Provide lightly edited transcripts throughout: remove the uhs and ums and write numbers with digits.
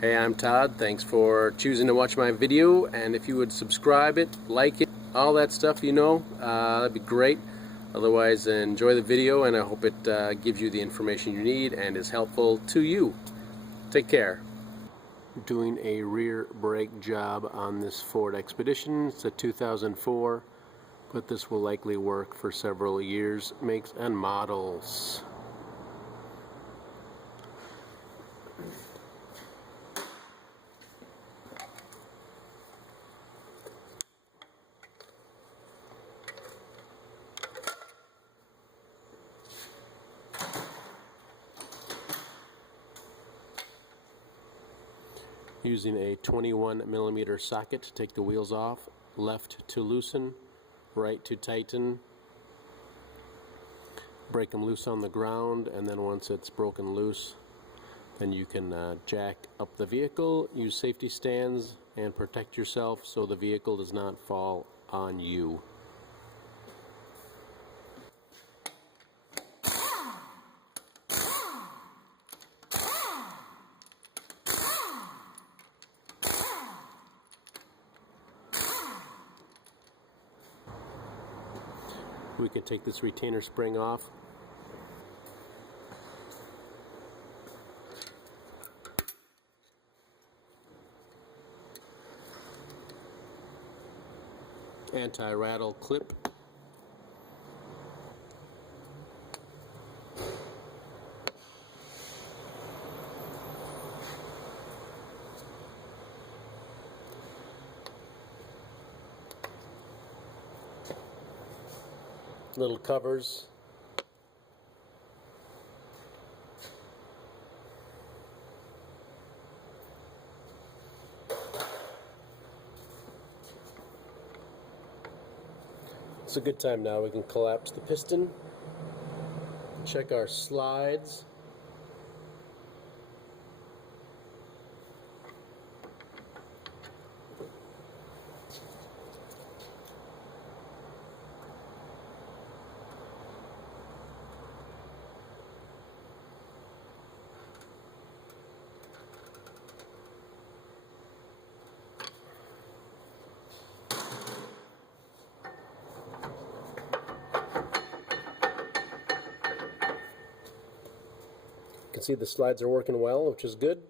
Hey, I'm Todd. Thanks for choosing to watch my video, and if you would subscribe it, like it, all that stuff, that'd be great. Otherwise, enjoy the video, and I hope it gives you the information you need and is helpful to you. Take care. Doing a rear brake job on this Ford Expedition. It's a 2004, but this will likely work for several years, makes and models. Using a 21mm socket to take the wheels off, left to loosen, right to tighten, break them loose on the ground, and then once it's broken loose, then you can jack up the vehicle, use safety stands, and protect yourself so the vehicle does not fall on you. We can take this retainer spring off. Anti-rattle clip. Little covers. It's a good time now. We can collapse the piston, check our slides. You can see the slides are working well, which is good.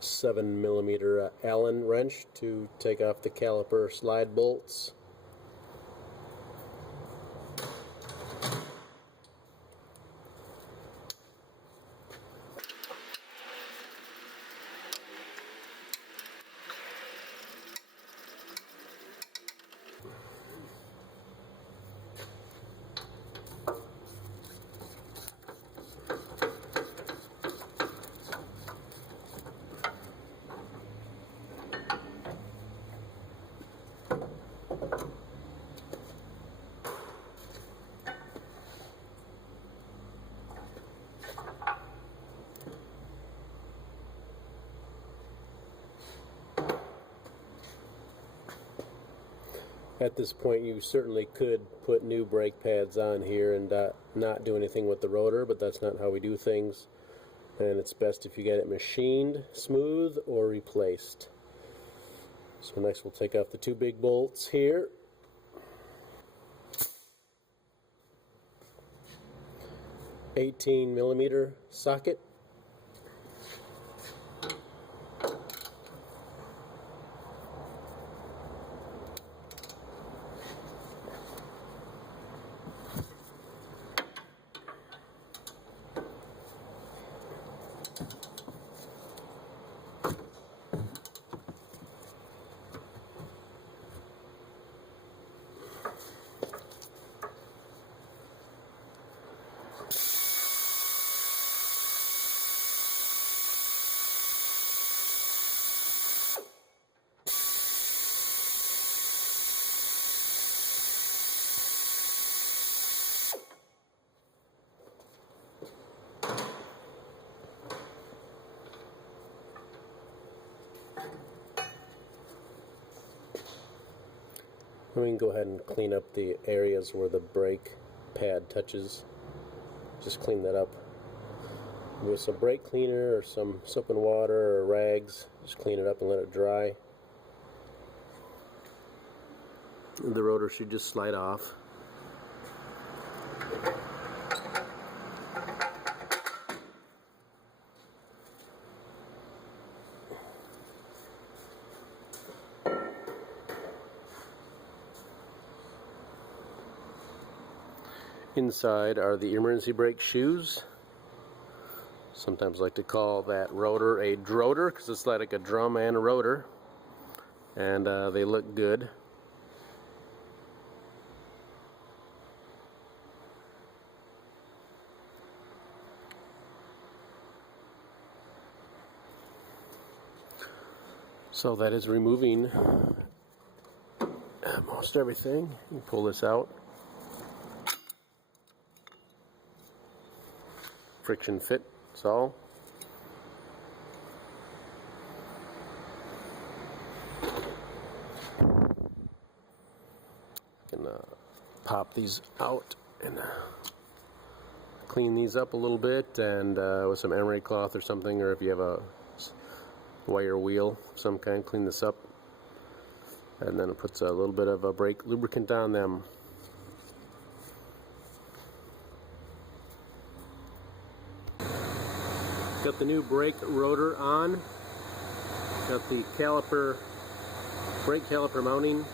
$7mm Allen wrench to take off the caliper slide bolts. At this point, you certainly could put new brake pads on here and not do anything with the rotor, but that's not how we do things. And it's best if you get it machined smooth or replaced. So next we'll take off the two big bolts here. $18mm socket. We can go ahead and clean up the areas where the brake pad touches. Just clean that up with some brake cleaner or some soap and water or rags. Just clean it up and let it dry. And the rotor should just slide off. Inside are the emergency brake shoes. Sometimes I like to call that rotor a drotor because it's like a drum and a rotor, and they look good. So that is removing most everything. You pull this out. Friction fit, that's all. You can pop these out and clean these up a little bit, and with some emery cloth or something, or if you have a wire wheel of some kind, clean this up, and then it puts a little bit of a brake lubricant on them. Got the new brake rotor on. Got the caliper, brake caliper mounting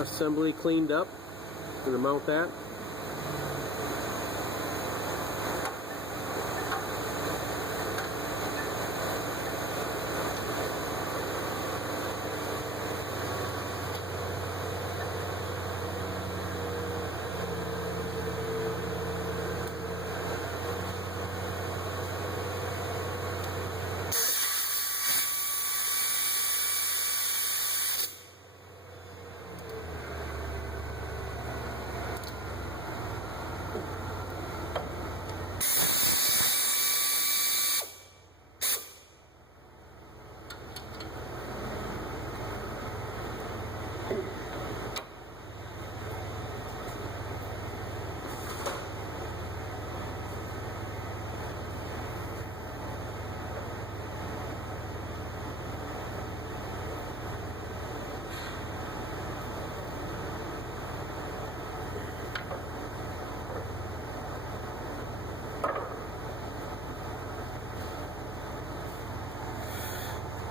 assembly cleaned up. Gonna mount that.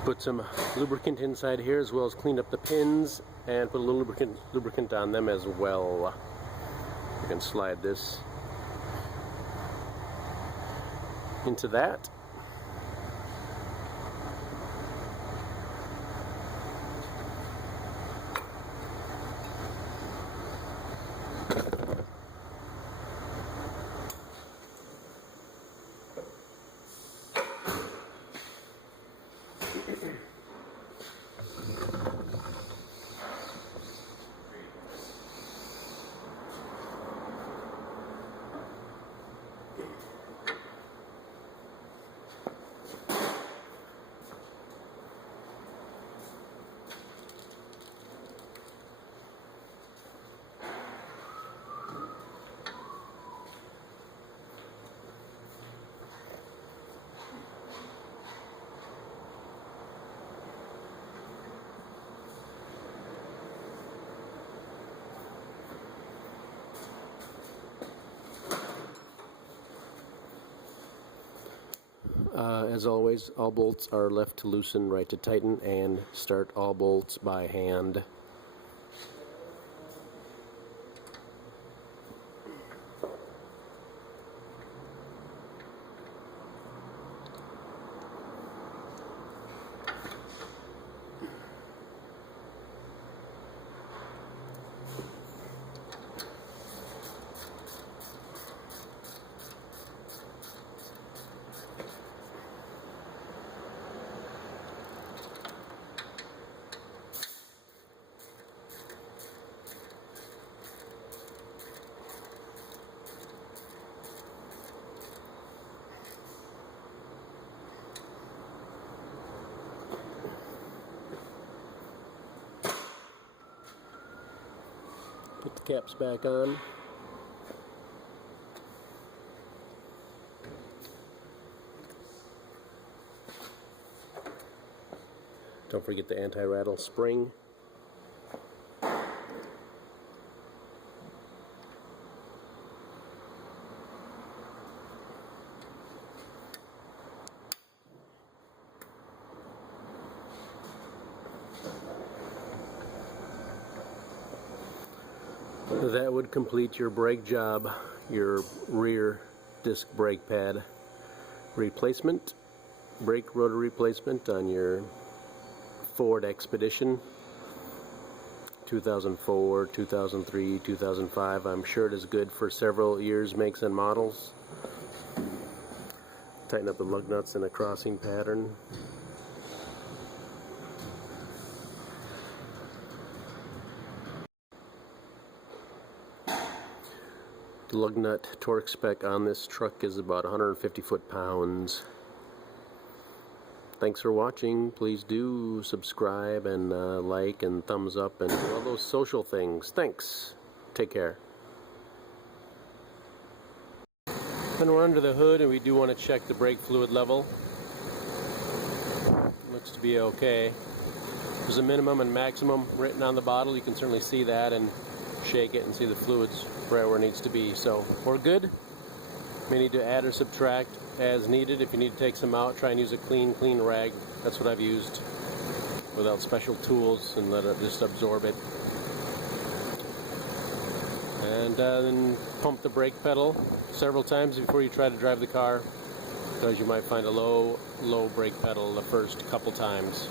Put some lubricant inside here, as well as cleaned up the pins and put a little lubricant on them as well. You can slide this into that. As always, all bolts are left to loosen, right to tighten, and start all bolts by hand. Put the caps back on. Don't forget the anti-rattle spring. That would complete your brake job, your rear disc brake pad replacement, brake rotor replacement on your Ford Expedition 2004, 2003, 2005. I'm sure it is good for several years, makes and models. Tighten up the lug nuts in a crossing pattern. The lug nut torque spec on this truck is about 150 foot-pounds. Thanks for watching. Please do subscribe and like and thumbs up and all those social things. Thanks. Take care. And we're under the hood, and we do want to check the brake fluid level. Looks to be okay. There's a minimum and maximum written on the bottle. You can certainly see that and shake it and see the fluids right where it needs to be. So we're good. May need to add or subtract as needed. If you need to take some out, try and use a clean rag. That's what I've used without special tools, and let it just absorb it. And then pump the brake pedal several times before you try to drive the car, because you might find a low brake pedal the first couple times.